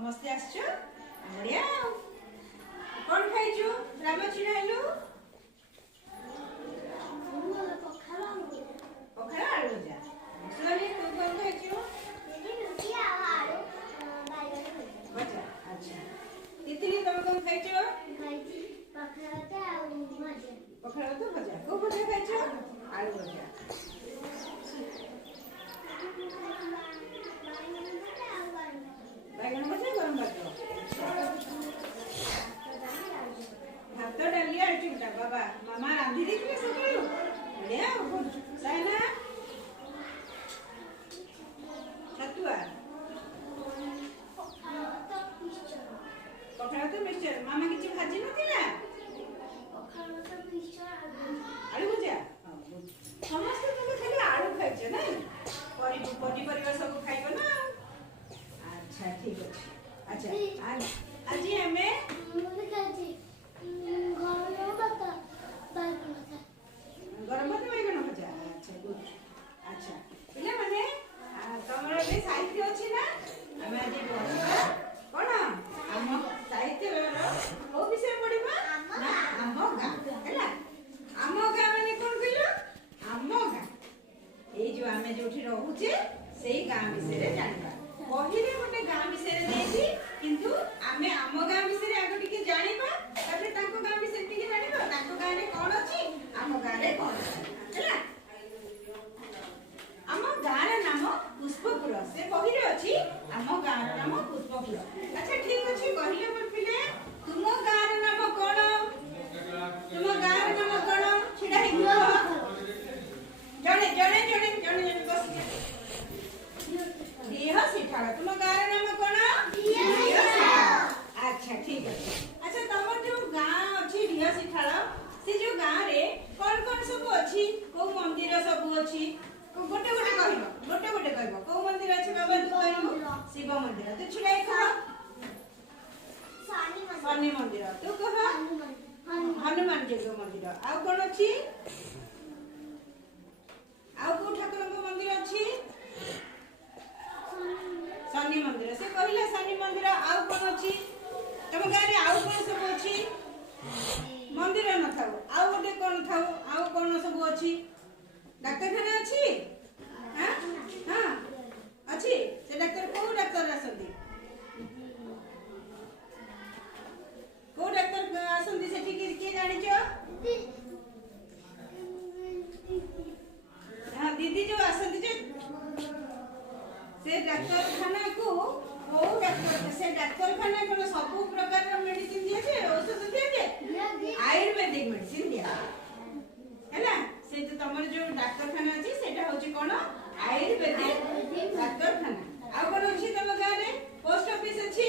समस्ते आसछ बढ़िया कौन खाइछु राम छिड़ाइलु पखाल आलू भजा सुनानी तू कौन खाइछु भजा अच्छा तितली तुम कौन खाइछु पखाल तो भजा को भजा खाइछु आलू भजा बैगन भजा गरम भात भात डाली आलूटा बाबा मामा रांधी देखिए सकाळू बढ़िया साइना छतुआ पखाल तो मिक्सचर मामा किछि भाजी नथिला आलू भजा समस्त तुम खाली आलू खाइछ ना पनिपरिया सब खाइब ना अच्छा ठीक अछि अच्छा आज हमें गरम भात बैगन भजा अच्छा गुड अच्छा पिला माने तमर बे साहित्य अछि ना हमें आज पढिबा कोन हम साहित्य को विषय पढिबा ना हम गां हैला हम गां माने कोन कहिलो हम गां ए जो हमें जोठी रहूचे सेही गां विषय रे जानिबा पहिले गोटे गां विषय रे देछि किंतु हमें हम गां विषय रे आगो टिके जानिबा तापर ताको गां विषय टिके जानिबा ताको गां रे कोन अछि हम गां रे कोन हैला हम गां रे नाम पुष्पपुर से बहिरे अछि हम गां रे नाम पुष्पपुर अच्छा ठीक अछि कहिले पर पिले तुम गां रे नाम कोन तुम गां रे नाम कोन छिडा हे जणे जणे जणे जणे जणे बस देह सिठाळ तुम गां रे नाम कोन देह सिठाळ अच्छा ठीक अछि अच्छा तमर जो गां अछि देह सिठाळ से जो गां रे कोन कोन सब अछि को मंदिर सब अछि गोटे गोटे कहबो को मंदिर अछि बाबा तू कहबो शिव मंदिर तू छिड़ाई कह शनि मंदिर तू कह हनुमान जी के मंदिर आ कोन अछि आ को ठाकुर के मंदिर अछि शनि मंदिर से कहले शनि मंदिर आ कोन अछि तम गां रे आ कोन सब अछि मंदिर न थाउ आ गोटे कोन थाउ आ कोन सब अछि डाक्तरखाना अछि हां हां अछि से डाक्टर को डाक्टर आसंती को डाक्टर आसंती सेठी के जानि छ हां दीदी जो आसंती जे से डाक्तरखाना को डाक्टर से डाक्तरखाना को सब प्रकार मेडिसिन दिए छे औषध दिए छे आयुर्वेदिक मेडिसिन दिया हैला से तो तमर जो डाक्तरखाना अछि सेटा होची कोन आयुर्वेदिक डाक्तरखाना आ कोन अछि तम गां रे पोस्ट ऑफिस अछि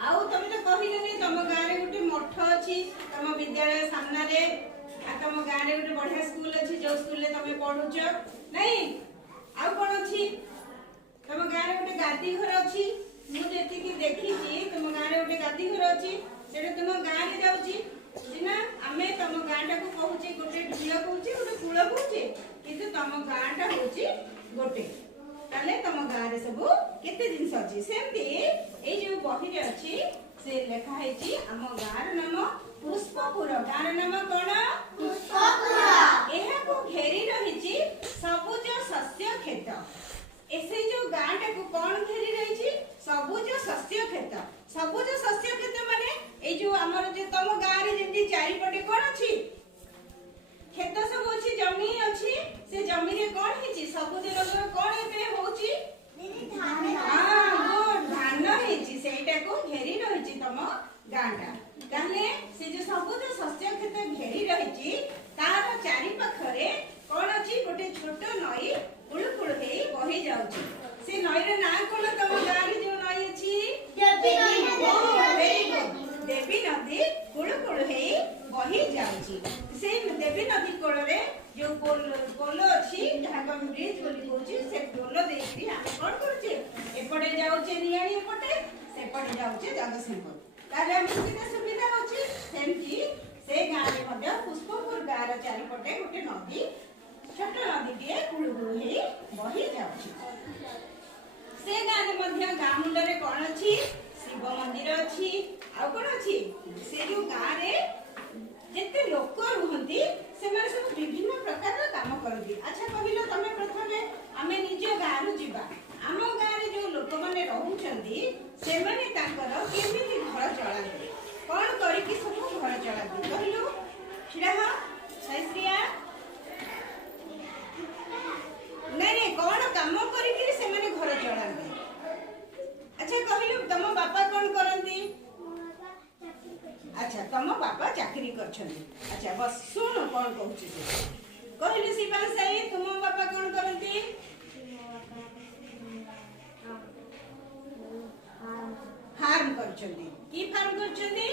आ तम तो कहिले ने तम गां रे गुटे मठ अछि तम विद्यालय सामना रे आ तम गां रे गुटे बढ़िया स्कूल अछि जो स्कूल ले तमे पढुछ नहीं आ कोन अछि तम गां रे गुटे गादी घर अछि मु जेति की देखि छी तम गां रे गुटे गादी घर अछि सेटा तम गां रे जाउची सिना आमे तम गांटा को कहूची गोटे ढिया कहूची गोटे कुळ कहूची किंतु तम गांटा होची गोटे ताले तम गां रे सब केते जिंस अछि सेमती ए जो बही रे अछि से लेखा हेची हम गां रे नाम पुष्पपुर गां रे नाम कोन पुष्पपुर एहा को घेरी रहिची सबुज शस्य खेत एसे जो गांटा को कोन घेरी रहिची सबुज शस्य खेत माने ए जो हमर जे तम गां रे जेंती चारि पटे कोन अछि खेत सब अछि जमी अछि से जमी रे कोन हिची सबुज रंगर कोन एबे होची दीदी धान हां गुड धान हिची सेटा को घेरी रहिची तम गांटा ताले से जो सबुज शस्य खेत घेरी रहिची तार चारि पाखरे कोन अछि गोटे छोट नई कुळकुळ हे बही जाउची से नई रे ना कोन तम गां रे जो नई अछि देवी नदी कुळकुळ हे बही जाउची से देवी नदी कोल रे जो पोल अछि जहा को ब्रिज बोली कहूची से पोल देई हम कोन करछे एपटे जाउचे नियाणी एपटे सेपटे जाउचे जगतसिंहपुर ताले हम कितना सुविधा अछि सेमती से गां रे मध्य पुष्पपुर गां रे चारि पटे गोटे नदी छोट नदी के कुळकुळ हे बही जाउची से गां रे मध्य गां मुंडरे कोन अच्छी शिव मंदिर अच्छी आउ कौन अच्छी से जो गाँव रे जिते लोक रुहंती से सब विभिन्न प्रकार काम करती। अच्छा कहल तुम प्रथमे आम निज गाँव जीवा आम गाँव रे जो लोक मैंने रोचंती से केमिति घर चलाते कौन करके सब घर चलाते कहलु छिड़ा श्रिया नहीं नहीं कौन काम करके से घर चलाते। अच्छा कहलु तुम बापा कौन करती। अच्छा तुम बापा चाकरी करछंती। अच्छा बस सुन कौन कहूची से कहलु शिवांश साई तुम बापा कौन करती। फार्म करछंती। की फार्म करछंती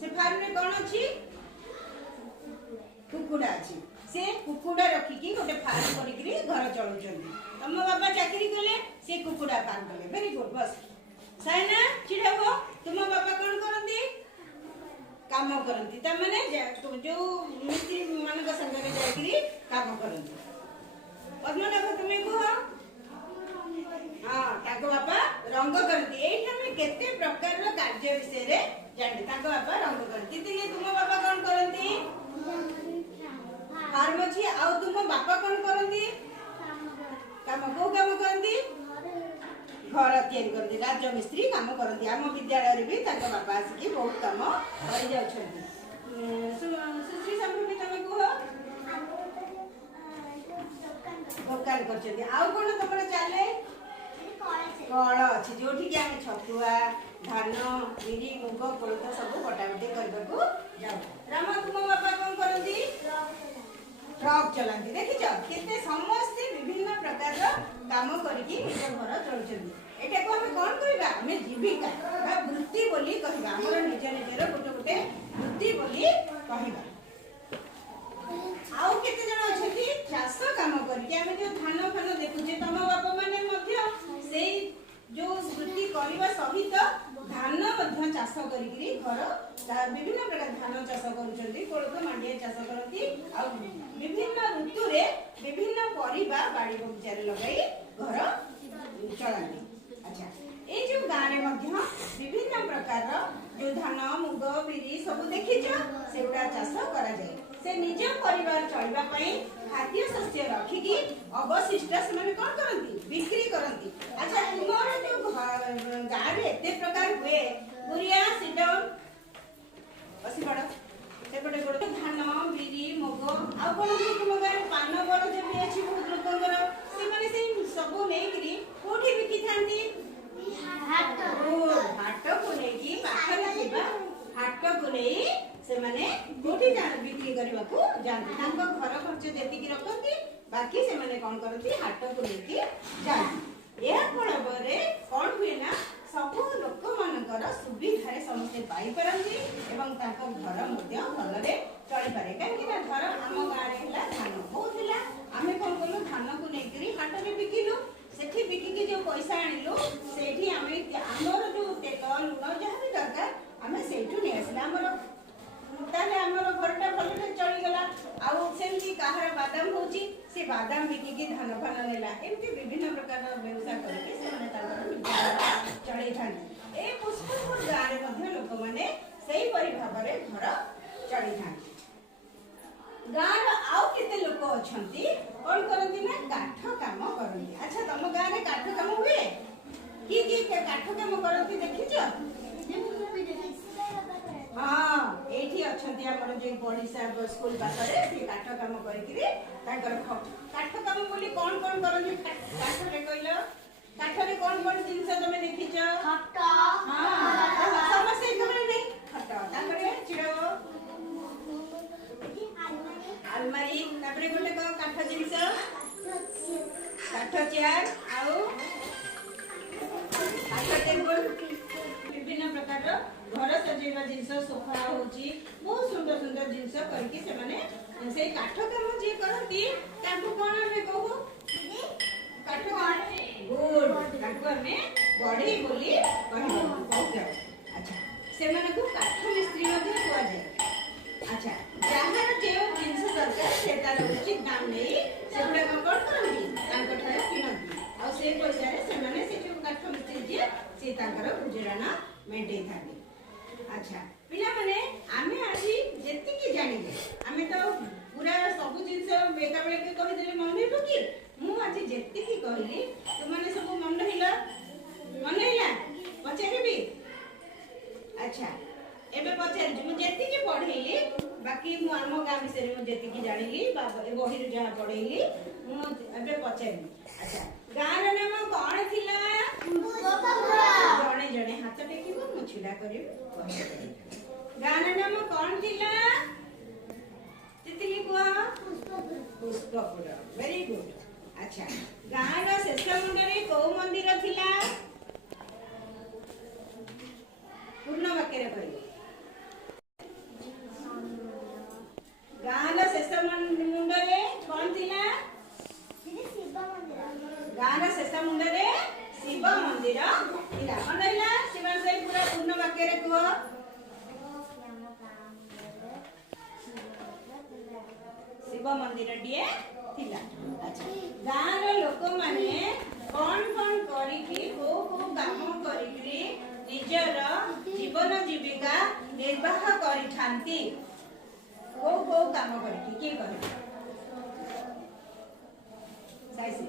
से फार्म रे कौन अछि कुकुड़ा अछि से कुकुड़ा रखिकी गोटे फार्म करिकरी घर चलाउछंती। तुम बापा चाकरी कले से कुकुड़ा फार्म कले वेरी गुड बस साइना चिड़ाबो तुम बापा कौन करती काम करती ता माने जो मिस्त्री मान संगे जाकरी काम करती। पद्मनाभ तुम्हें कह हाँ ताको बापा रंग करती एठी हम केते प्रकार कार्य विषय रे जानते ताको बापा रंग करती तो ये तुम बापा कौन करती फार्म अछि आ तुम बापा कौन करती काम को काम करती घर तैयारी करती राज मिस्त्री काम करती। आम विद्यालय रे भी ताको बापा आसिकी बहुत काम कर जाउछंती। सुश्री संभवी तमे कह दुकान करछंती आ कोन तमरा चाले कल अच्छी जो आम छतुआ धान बिरी मुग कोलथ सब कटाकटी करने को जाऊ। राम तुम बापा कौन करती ट्रक चलाती देखिछ केते समस्ते विभिन्न प्रकार काम करके निज घर चलुछंती। एटा को हम कौन करबा हमें जीविका बा वृत्ति बोली कहबा हमर निज निजर गोटे गोटे वृत्ति बोली कहबा। आउ केते जण अछती चाष काम करके हम जो धान फान देखुचे तम बापा माने मध्य सेई जो वृत्ति करबा सहित धान मध्य चाष करिकरी घर विभिन्न प्रकार धान चाष करूछंती कोलथ मांडिया चाष करती आ विभिन्न ऋतु रे विभिन्न परिबा बाड़ी बगीचा रे लगाई घर चलाती। अच्छा ए जो गाँ रे मध्य विभिन्न प्रकार जो धान मुग बिरी सब देखिछ सेउडा चाष करा जाय से निज परिवार चलबा पई खाद्य शस्य रखिकी अवशिष्ट से माने कोन करंती बिक्री करंती। अच्छा तुमर जो गाँ रे एते प्रकार हुए बुरिया सिडाउन बसी बड़ सेपटे गोटे धान बिरी मुग आ कोन तुम गाँ पान बड़ जे भी अछि बहुत लोकंगर से माने से सब लेकरी कोठी बिकी थांती हाट को लेकी पाखरे जेबा हाट को लेई से माने कोठी जान बिक्री करबा को जानती तांको घर खर्च देती की रखती बाकी से माने कोन करती हाट को लेकी जानती। एहा फलबरे कोन हुए ना सब लोक मानकर सुविधा समस्ते पाई परंती एवं तांको घर मध्य भलरे चली पारे काहे ना घर आम गाँ रे हला धान होतिला आमे कोन करलु धान को नेकरी हाट रे बिकिलु सेठी बिकी के जो पैसा आनिलु सेठी आमे हमर जो तेल लुण जहा भी दरकार आमे सेठु ने आसला हमर ताले हमर घरटा भलरे चली गला आ सेमती काहर बादाम होची से बादाम बिकी के धान फान नेला एमती विभिन्न प्रकार व्यवसाय करके से माने ताकर चढ़ी थांती। ए पुष्पपुर गाँ रे मध्य लोक माने सही परि भाबरे घर चढ़ी थांती। गाँ रो आउ केते लोक अछंती कोन करंती ना काठ काम करंती। अच्छा तम गाँ रे काठ काम हुए की काठ काम करंती देखिछ हाँ एठी अछंती हमर जे बड़ीसा स्कूल पाखरे से काठ काम करिकरी ताकर काठ काम बोली कोन कोन करंती काठ रे कइलो काठ रे कोन कोन जिंस तमे देखिछ खट हां समस्या खबर नहीं खट ताकरे चिड़ो अलमारी तापरे गोटे काठ जिंस काठ चेयर आउ काठ टेबल विभिन्न प्रकार घर सजेवा जिंस सोफा होची बहुत सुंदर सुंदर जिंस करके से माने से काठ काम जे करती ताको कोन हमें कहू काठ गुड ताको हमें बड़ी बोली कहू जाओ। अच्छा से माने को काठ मिस्त्री मध्ये कोआ जाय। अच्छा जहार जे जिंस दरकार से तार उचित दाम नै से गुडा कोन करबी ताको ठारे किनती आ से पैसा रे से माने से जो काठ मिस्त्री जे गुजराण मेंटेन था। अच्छा पिला माने आमे आज जेतिकी जानिले आमे तो पूरा सब जिंस बेका बेले के कहि देले मन हेबो कि मु आज जेतिकी कहली तो माने सब मन हिला पचारिबी। अच्छा एबे पचार मु जेतिकी पढेली बाकी मु आम गाँ विषय मु जेतिकी जानिली बही जहाँ पढ़ेली मु एबे पचारिबी। अच्छा गाँर नाम कौन थिला जणे जणे हाथ टेकिबो मु छिडा करिबी। गाँर नाम कौन थिला तितली को पुष्पपुर वेरी गुड। अच्छा गाँर शेष मुंडरे को मंदिर थिला पूर्ण वाक्य रे कहिबो। गाँर शेष मुंडरे कौन थिला गाँर शेष मुंडरे शिव मंदिर थिला कौन रहिला शिवन से पूरा पूर्ण वाक्य रे कहो। शिव मंदिर टिए थिला। अच्छा गाँर लोक माने कौन करिकी को काम करिकी निजर जीवन जीविका निर्वाह करिथांती को काम करिकी के करे साइसी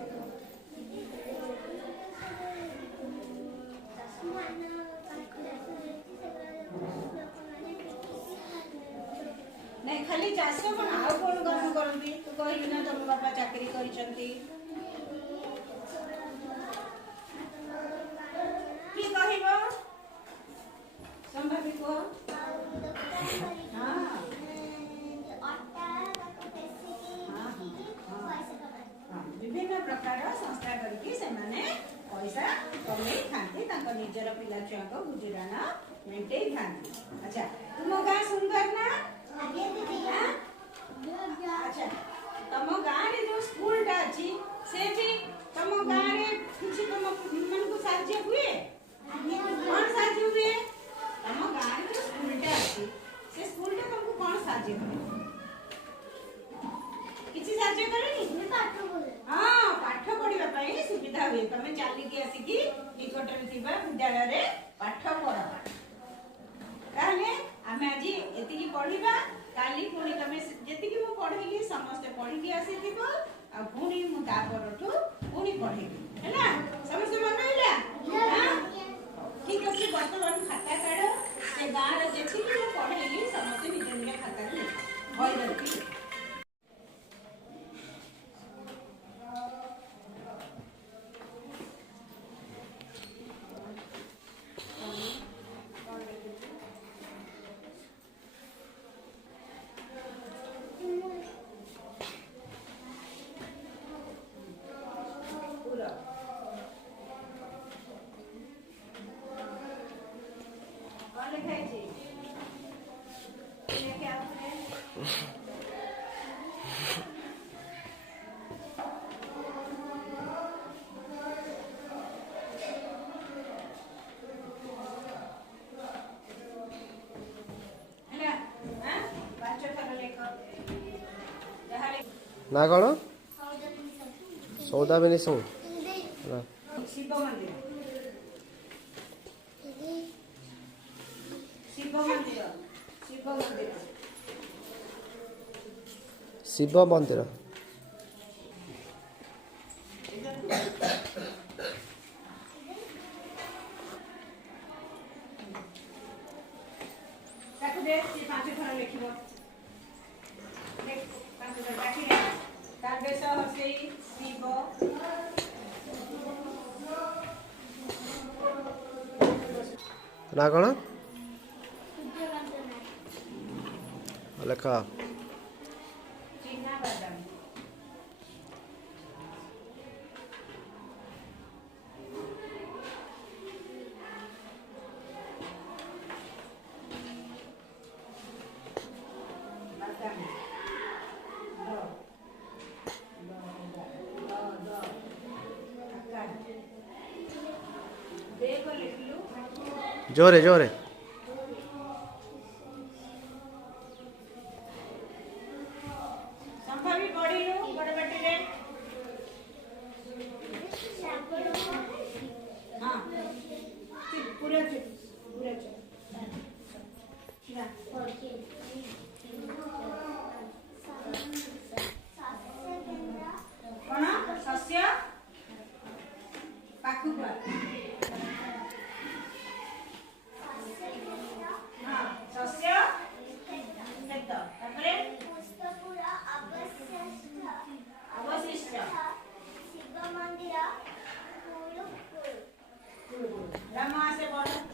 नहीं खाली चाष कौन आउ कौन काम करती तू कहलु ना तुम बापा चाकरी करिसंती की कहबो संभावी को हां विभिन्न प्रकार संस्था करके से माने पैसा कमे खाती तांको निजर पिला छुआ को गुजराण मेंटेन खाती। अच्छा तुम गाँ सुंदर ना अच्छा तम गाँ रे जो स्कूल टा अछि से भी तम गाँ रे किछि तम मन को साहाय्य हुए कौन साहाय्य हुए तम गाँ रे जो स्कूल टा अछि से स्कूल टा तुमको कौन साहाय्य करे किछि साहाय्य करेनी हाँ पाठ पढ़िबा पई सुविधा हुए तमे चाली के आसी की निकट रे थिबा विद्यालय रे पाठ पढ़ ताले आमे आज एतिकी पढ़िबा काली पुणी तमे जेतिकी मु पढ़ेली समस्त पढ़ी के आसी थिबो आ पुणी मु ता परठू पुणी पढ़ेली हैला समस्त मन रहिला हां ठीक अछि वर्तमान खाता काढ से गाँ रे जेतिकी मु पढ़ेली समस्त निज निज खाता रे होय रखी। ना कौन सौदा बेनी सौ शिव मंदिर शिव मंदिर शिव मंदिर शिव मंदिर पांच थर लिखिबो शिव ना कौन लेखा चिन्ना बादाम जोरे जोरे संभावी पढ़िलु बड़ बेटी रे हां पूरा पूरा ना कौन शस्य पाखु हाँ शस्य खेत तापरे अवशिष्ट राम आसे बोल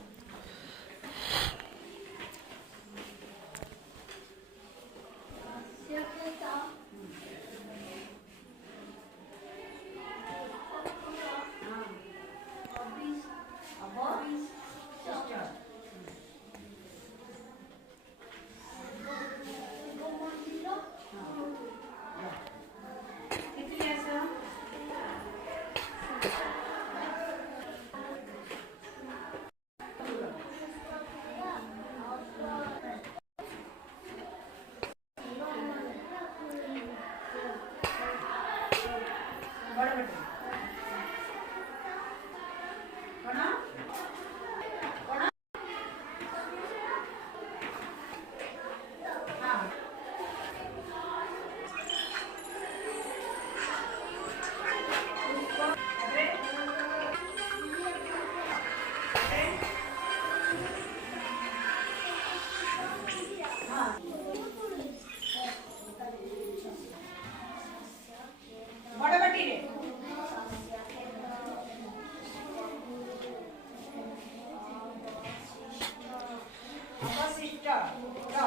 अवशिष्ट